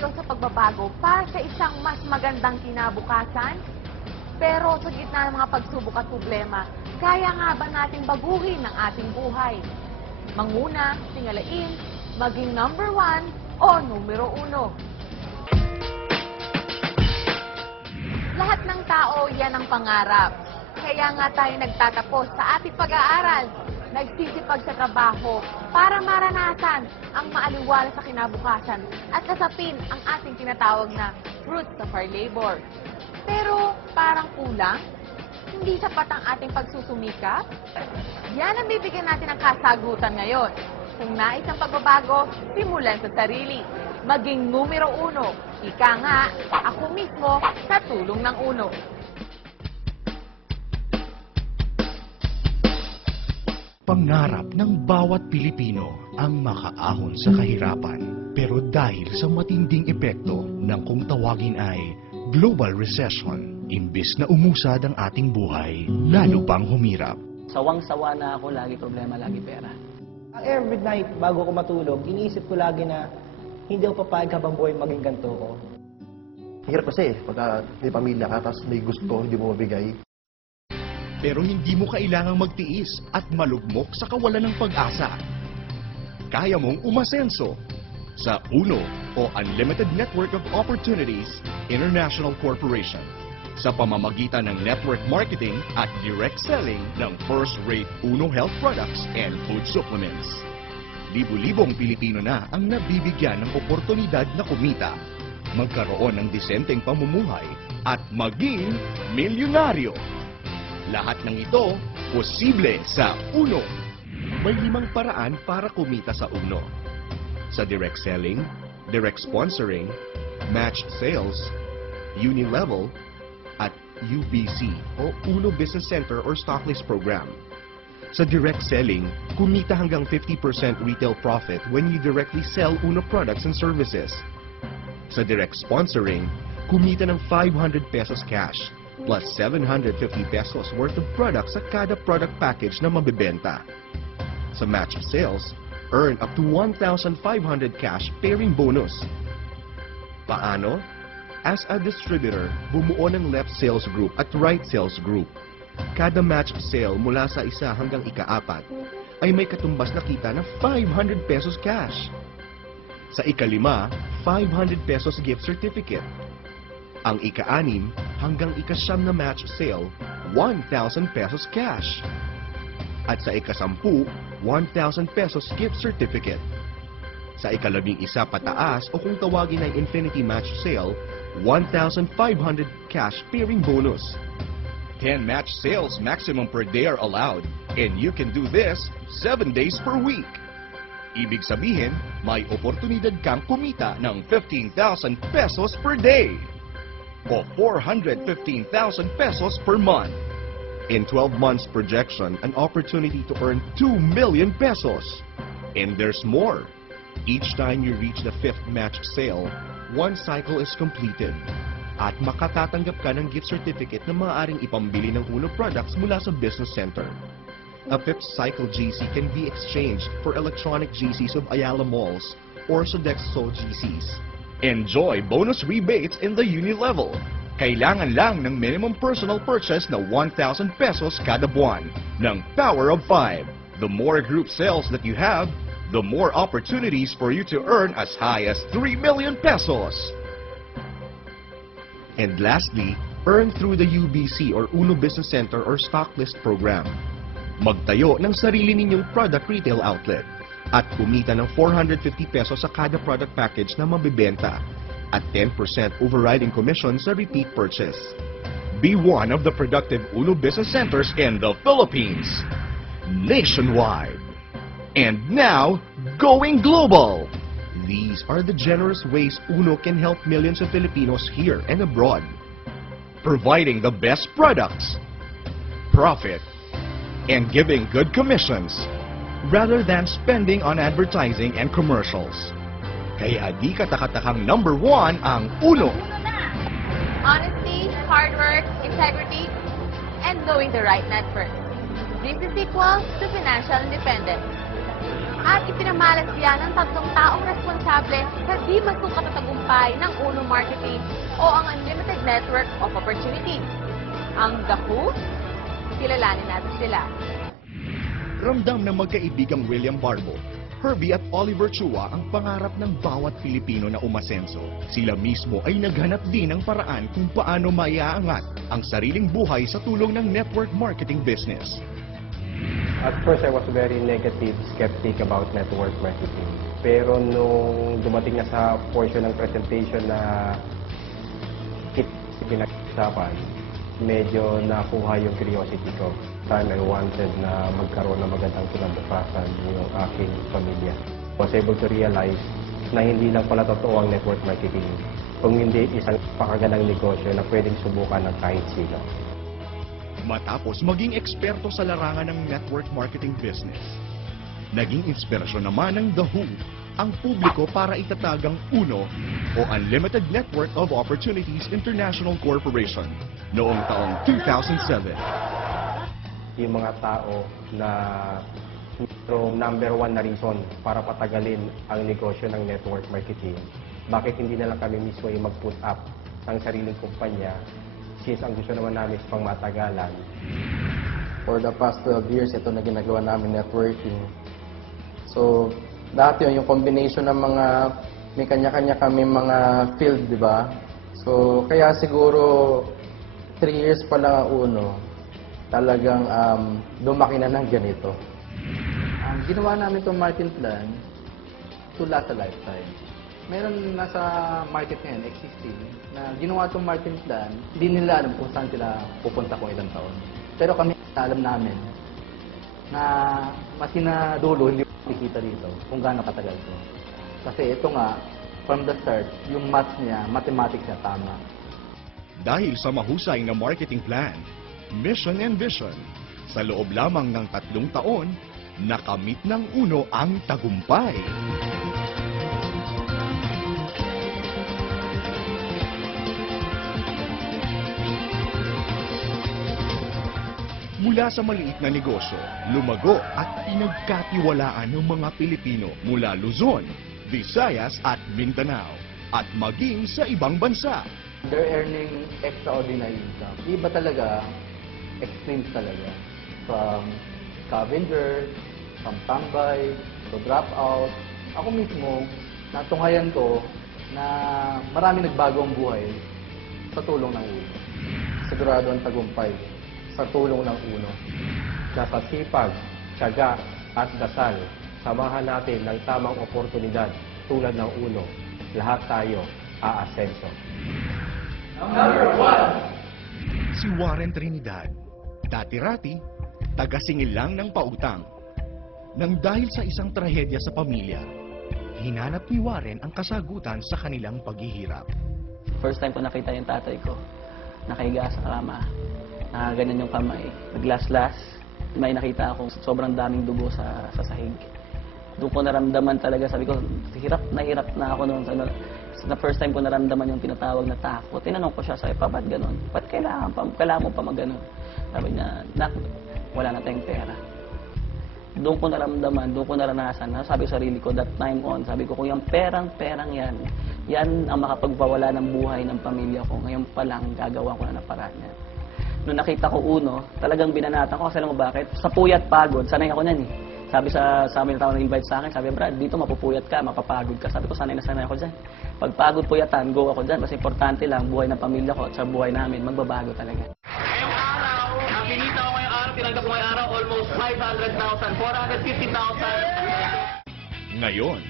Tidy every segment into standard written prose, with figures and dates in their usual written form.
tayo sa pagbabago para sa isang mas magandang kinabukasan? Pero sa gitna ng mga pagsubok at problema, kaya nga ba nating baguhin ang ating buhay? Manguna, tingalain, maging number 1 o numero 1. Lahat ng tao, yan ang pangarap. Kaya nga tayo nagtatapos sa ating pag-aaral. Nagsisipag sa trabaho para maranasan ang maaliwala sa kinabukasan at nasapin ang ating tinatawag na fruits of our labor. Pero parang kulang? Hindi sapat ang ating pagsusumikap? Yan ang bibigyan natin ng kasagutan ngayon. Kung nais ang pagbabago, simulan sa sarili. Maging numero 1. Ika nga, ako mismo sa tulong ng uno. Pangarap ng bawat Pilipino ang makaahon sa kahirapan. Pero dahil sa matinding epekto ng kung tawagin ay global recession, imbis na umusad ang ating buhay, lalo pang humirap. Sawang-sawa na ako, lagi problema, lagi pera. Every night, bago ako matulog, iniisip ko lagi na hindi ako papayag habang buhay maging ganito ko. Hirap kasi pagka may pamilya ka, tapos may gusto, hindi mo mabigay. Pero hindi mo kailangang magtiis at malugmok sa kawalan ng pag-asa. Kaya mong umasenso sa UNO o Unlimited Network of Opportunities International Corporation sa pamamagitan ng network marketing at direct selling ng first-rate UNO health products and food supplements. Libu-libong Pilipino na ang nabibigyan ng oportunidad na kumita, magkaroon ng disenteng pamumuhay at maging milyonaryo. Lahat ng ito, posible sa UNO. May 5 paraan para kumita sa UNO. Sa direct selling, direct sponsoring, matched sales, uni-level, at UBC o UNO Business Center or Stocklist Program. Sa direct selling, kumita hanggang 50% retail profit when you directly sell UNO products and services. Sa direct sponsoring, kumita ng 500 pesos cash plus 750 pesos worth of products sa kada product package na mabibenta. Sa matched sales, earn up to 1,500 cash pairing bonus. Paano? As a distributor, bumuo ng left sales group at right sales group. Kada matched sale mula sa 1 hanggang ika-4 ay may katumbas na kita na 500 pesos cash. Sa ika-5, 500 pesos gift certificate. Ang ika-6 hanggang ika-9 na match sale, 1,000 pesos cash. At sa ika-10, 1,000 pesos gift certificate. Sa ika-11 pataas o kung tawagin ay infinity match sale, 1,500 cash pairing bonus. 10 match sales maximum per day are allowed, and you can do this 7 days per week. Ibig sabihin, may oportunidad kang kumita ng 15,000 pesos per day o 415,000 pesos per month. In 12 months projection, an opportunity to earn 2 million pesos. And there's more. Each time you reach the 5th match sale, 1 cycle is completed. At makatatanggap ka ng gift certificate na maaaring ipambili ng UNO products mula sa business center. A 5th cycle GC can be exchanged for electronic GCs of Ayala Malls or Sodexo GCs. Enjoy bonus rebates in the uni level. Kailangan lang ng minimum personal purchase na 1,000 pesos kada buwan ng Power of 5. The more group sales that you have, the more opportunities for you to earn as high as 3 million pesos. And lastly, earn through the UBC or UNO Business Center or Stocklist Program. Magtayo ng sarili ninyong product retail outlet at kumita ng 450 pesos sa kada product package na mabibenta at 10% overriding commission sa repeat purchase. Be one of the productive UNO Business Centers in the Philippines, nationwide, and now going global. These are the generous ways UNO can help millions of Filipinos here and abroad. Providing the best products, profit, and giving good commissions rather than spending on advertising and commercials. Kaya di katakatakang number 1 ang UNO. Honesty, hard work, integrity, and knowing the right network. This is equal to financial independence. At ipinamalas yan ng tatlong taong responsable sa di magkukatatagumpay ng Uno Marketing o ang Unlimited Network of Opportunities. Ang The Who? Kilalanin natin sila. Ramdam ng magkaibigang William Barbo, Herbie at Oliver Chua ang pangarap ng bawat Pilipino na umasenso. Sila mismo ay naghanap din ng paraan kung paano maiaangat ang sariling buhay sa tulong ng network marketing business. At first, I was very negative, skeptic about network marketing. Pero nung dumating na sa portion ng presentation na pinag-usapan, medyo nakuha yung curiosity ko. Time I wanted na magkaroon ng magandang kinabukasan yung aking pamilya. I was able to realize na hindi lang pala totoo ang network marketing, kung hindi isang pakagandang negosyo na pwedeng subukan ng kahit sino. Matapos maging eksperto sa larangan ng network marketing business, naging inspirasyon naman ng The Who ang publiko para itatag ang UNO o Unlimited Network of Opportunities International Corporation noong taong 2007. Yung mga tao na number one na reason para patagalin ang negosyo ng network marketing, bakit hindi na lang kami mismo yung mag-put up ng sariling kumpanya, since ang gusto naman namin pang matagalan. For the past 12 years, ito na ginagawa namin, networking. So, dati yung combination ng mga, may kanya-kanya kami mga field, di ba? So, kaya siguro 3 years pa lang ang UNO, talagang lumaki na ng ganito. Ginawa namin itong marketing plan to last a lifetime. Meron nasa market ngayon, existing, na ginawa itong marketing plan, hindi nila alam kung saan sila pupunta kung ilang taon. Pero kami, alam namin na maski na dulo, hindi makikita dito kung gaano katagal ito. Kasi ito nga, from the start, yung maths niya, mathematics niya tama. Dahil sa mahusay na marketing plan, mission and vision, sa loob lamang ng 3 taon, nakamit ng UNO ang tagumpay. Mula sa maliit na negosyo, lumago at pinagkatiwalaan ng mga Pilipino mula Luzon, Visayas at Mindanao at maging sa ibang bansa. They're earning extraordinary income. Iba talaga, extremes talaga. From scavenger, from tambay, to drop out. Ako mismo, natunghayan ko na marami nagbago ang buhay sa tulong ng UNO. Sigurado ang tagumpay sa tulong ng UNO. Sa sipag, tiyaga at dasal, samahan natin ng tamang oportunidad tulad ng UNO. Lahat tayo aasenso. Si Warren Trinidad, dati-rati, taga-singil lang ng pautang. Nang dahil sa isang trahedya sa pamilya, hinanap ni Warren ang kasagutan sa kanilang paghihirap. First time ko nakita yung tatay ko, nakahiga sa kama, nakaganyan yung kamay, naglaslas. May nakita akong sobrang daming dugo sa sahig. Doon ko naramdaman talaga, sabi ko, hirap na ako noon. Na first time ko naramdaman yung tinatawag na takot. Tinanong ko siya, sabi pa, ba't ganun? Ba't kailangan mo pa mag-ganun? Sabi niya, nak, wala na tayong pera. Doon ko naramdaman, doon ko naranasan. Sabi ko sa sarili ko, that time on, sabi ko, kung yung perang yan, yan ang makapagpawala ng buhay ng pamilya ko. Ngayon pa lang, gagawa ko na ng paraan yan. Nung nakita ko UNO, talagang binanatan ko. Kasi alam mo bakit? Sa puyat pagod, sanay ako nan eh. Sabi sa amin na tao na-invite sa akin, sabi, Brad, dito mapupuyat ka, mapapagod ka. Sabi ko, sanay na sanay ako dyan. Pag pagod puyatan, go ako dyan. Mas importante lang, buhay ng pamilya ko at sa buhay namin, magbabago talaga. Ngayong araw, ang kinita ko ngayong araw, tinanggap ko ngayong araw, almost 500,000, 450,000. Ngayon,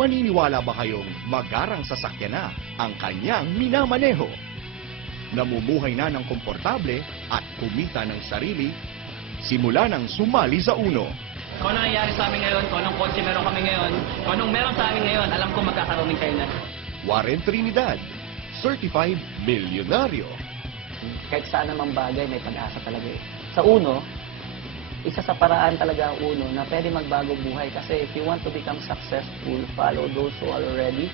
maniniwala ba kayong magarang sasakyan na ang kanyang minamaneho? Namumuhay na ng komportable at kumita ng sarili, simula nang sumali sa UNO. Kung ano nangyayari sa amin ngayon, kung anong kotse meron kami ngayon, kung anong meron sa amin ngayon, alam ko magkakaroon din kayo na. Warren Trinidad, Certified Milyonaryo. Kahit saan namang bagay, may pag-asa talaga eh. Sa UNO, isa sa paraan talaga ang UNO na pwede magbago buhay. Kasi if you want to become successful, follow those who are already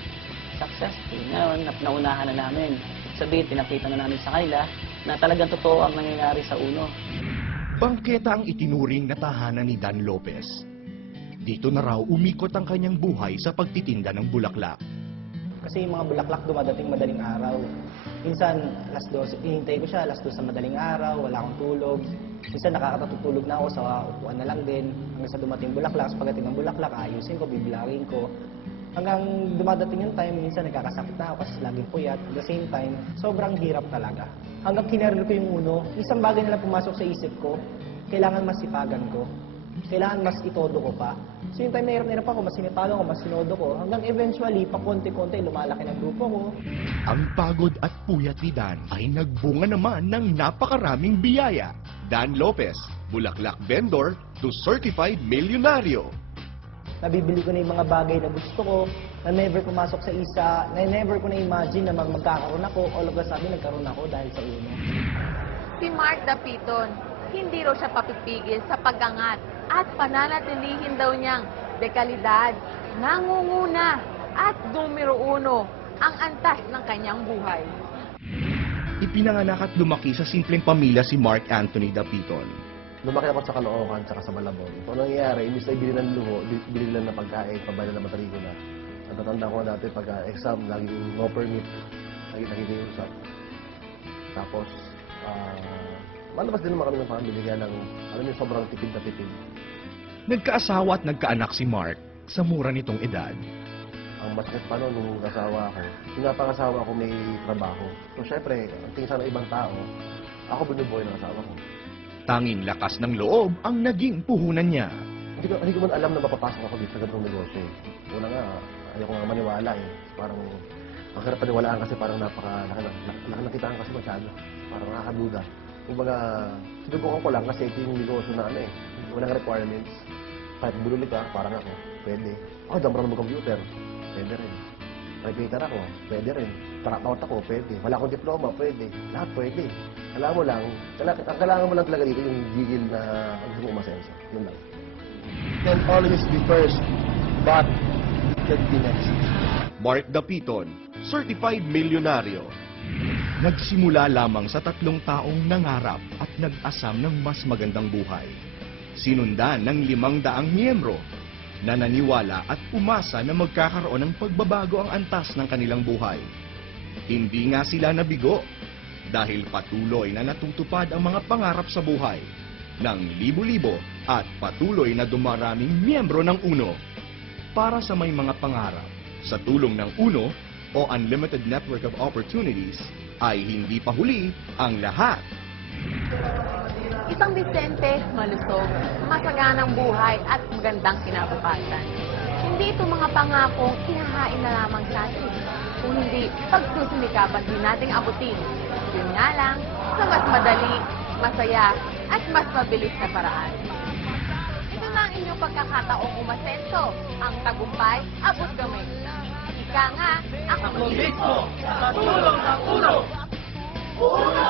successful. Ngayon, naunahan na namin. Sabihin, pinakita na namin sa kanila na talagang totoo ang nangyayari sa UNO. Bangketa ang itinuring na tahanan ni Dan Lopez. Dito na raw umikot ang kanyang buhay sa pagtitinda ng bulaklak. Kasi yung mga bulaklak dumadating madaling araw. Minsan, alas 12, hinihintay ko siya, alas 2 sa madaling araw, wala akong tulog. Minsan nakakatutulog na ako sa upuan na lang din. Hanggang sa dumating bulaklak, sa pagdating ng bulaklak, ayusin ko, bibilangin ko. Hanggang dumadating yung time, minsan nagkakasakit na ako kasi laging puyat. At the same time, sobrang hirap talaga. Hanggang kinaril ko yung uno, isang bagay na lang pumasok sa isip ko, kailangan masipagan ko. Kailangan mas itodo ko pa. So yung time na hirap ako, mas sinipagan ko, mas sinodo ko. Hanggang eventually, pa konti-konti, lumalaki ng grupo ko. Ang pagod at puyat ni Dan ay nagbunga naman ng napakaraming biyaya. Dan Lopez, bulaklak vendor to certified milyonaryo. Nabibili ko na yung mga bagay na gusto ko, na never pumasok sa isa, na never ko na-imagine na magkakaroon ako. All of a sudden, nagkaroon ako dahil sa uno. Si Mark Dapiton, hindi raw siya papipigil sa pag-angat at pananatilihin daw niyang dekalidad, nangunguna at numero uno ang antas ng kanyang buhay. Ipinanganak at lumaki sa simpleng pamilya si Mark Anthony Dapiton. Lumaki ako sa Caloocan at sa Malabon. Ito nangyayari, imbis na ibili ng luho, bili lang ng pagkain, pabala na matrikula. Natatanda ko dati pagka-exam, laging no permit. Nakita yung usap. Tapos, malabas din naman kami ng family, kaya lang, alam niyo, sobrang tipid na tipid. Nagkaasawa at nagkaanak si Mark sa mura nitong edad. Ang masakit pa noon, nung asawa ako, yung napangasawa ko may trabaho. So, syempre, ang tingin sana ibang tao, ako binubuhay ng asawa ko. Tanging lakas ng loob ang naging puhunan niya. Hindi ko man alam na mapapasok ako dito sa ganitong negosyo eh. Una nga, ayoko nga maniwala eh. Parang, ang hirap paniwalaan kasi parang nakitaan kasi masyado. Parang nakakaduda. Kumbaga, sinubukan ko lang kasi ito yung negosyo na ano eh. Walang requirements. Kahit bululi ka, parang ako, pwede. Ako, dyan marunong mag-computer. Pwede rin. Repeater ako, pwede rin. Trap-out ako, pwede. Wala akong diploma, pwede. Lahat pwede. Kailangan mo lang, kailangan mo lang talaga dito yung gigil na gusto mo umasenso. Yun lang. Can always be first, but can be next. Mark Dapiton, certified milyonaryo. Nagsimula lamang sa 3 taong nangarap at nag-asam ng mas magandang buhay. Sinundan ng 500 miyembro na naniwala at umasa na magkakaroon ng pagbabago ang antas ng kanilang buhay. Hindi nga sila nabigo dahil patuloy na natutupad ang mga pangarap sa buhay ng libo-libo at patuloy na dumaraming miyembro ng UNO. Para sa may mga pangarap, sa tulong ng UNO o Unlimited Network of Opportunities, ay hindi pa huli ang lahat. Isang disente, malusog, masaganang buhay at magandang kinabukasan. Hindi ito mga pangakong ihahain na lamang sa atin, kung hindi pagsusumikapan din nating abutin. Yun nga lang, sa mas madali, masaya, at mas mabilis na paraan. Ito na ang inyong pagkakataong umasenso, ang tagumpay, abot gamay. Ika nga, ako mismo, sa tulong ng UNO! UNO!